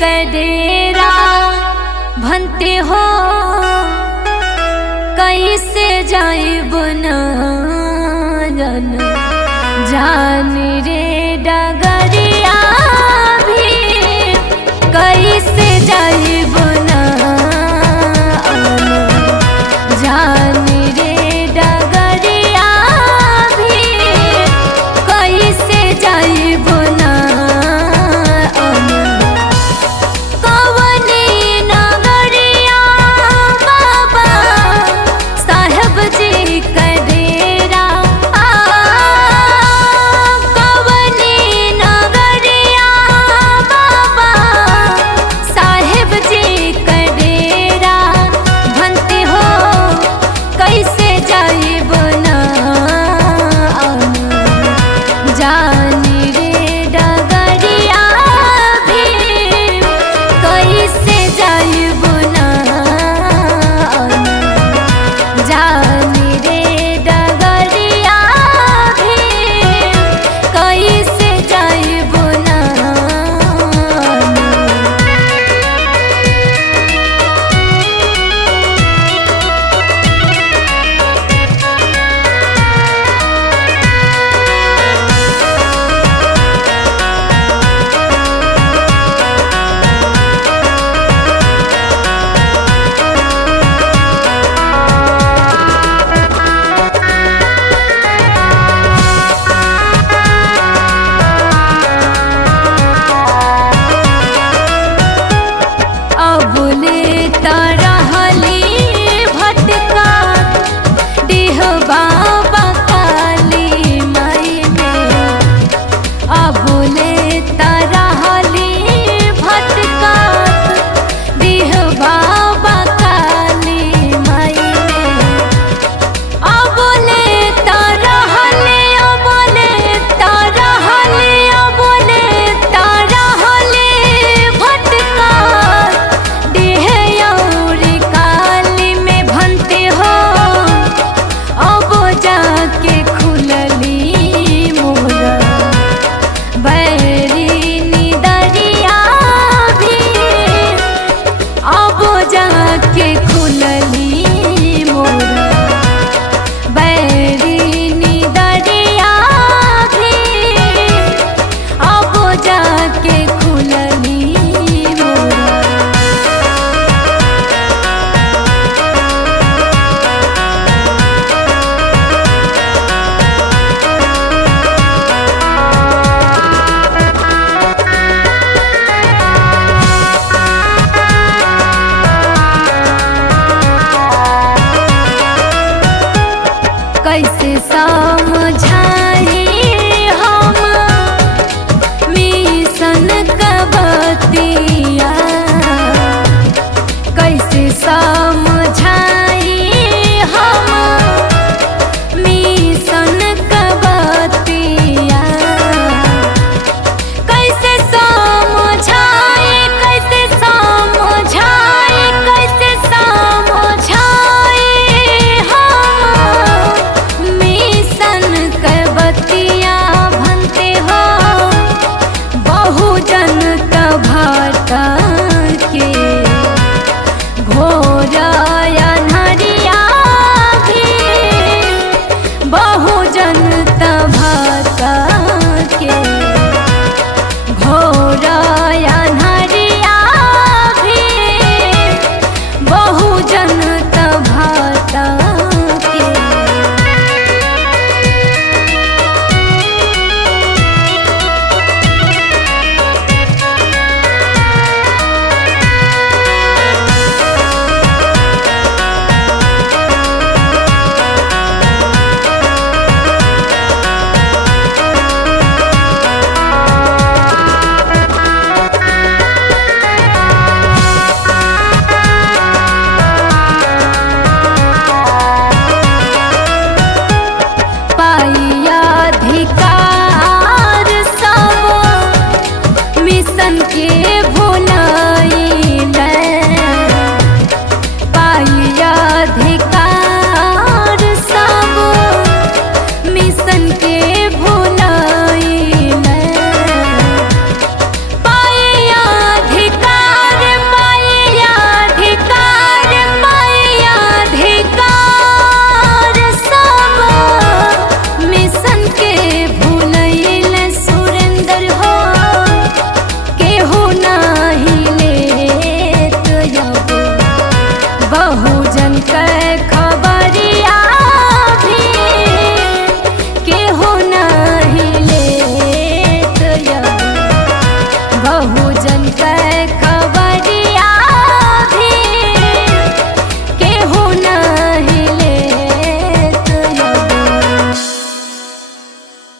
कडेरा भनते हो कैसे जाइब न जान रे डगरिया भी कैसे जाइब न जान रे डगरिया भी कैसे जाइब न कवनी नगरिया बाबा साहेब जी कडेरा कवनी नगरिया बाबा साहेब जी कडेरा भनते हो कैसे जाइब न जान रे डगरिया भी कैसे जाइब न जान रे डगरिया भी कैसे जाइब न अबुले तरहली भटका देह बाबा काली माई में अबुले तरहली भटका देह बाबा काली माई में अबुले तरहली अबुले तरहली अबुले तरहली भटका देह यौरी काली में भनते हो अब जाके खुलली मोरा बैरी निदरिया भी अब जाके खुलली मोरा बैरी निदरिया भी अब जाके खुलली मोरा कैसे समझाई हम मिशन कबतिया कैसे समझाई हम मिशन कबतिया कैसे समझाई कैसे समझाई कैसे समझाई हम मिशन कबतिया भनते हो बहुजन भाटा के घोर अन्हरिया भी बहुजन भाटा के घोर अन्हरिया भी बहुजन भाटा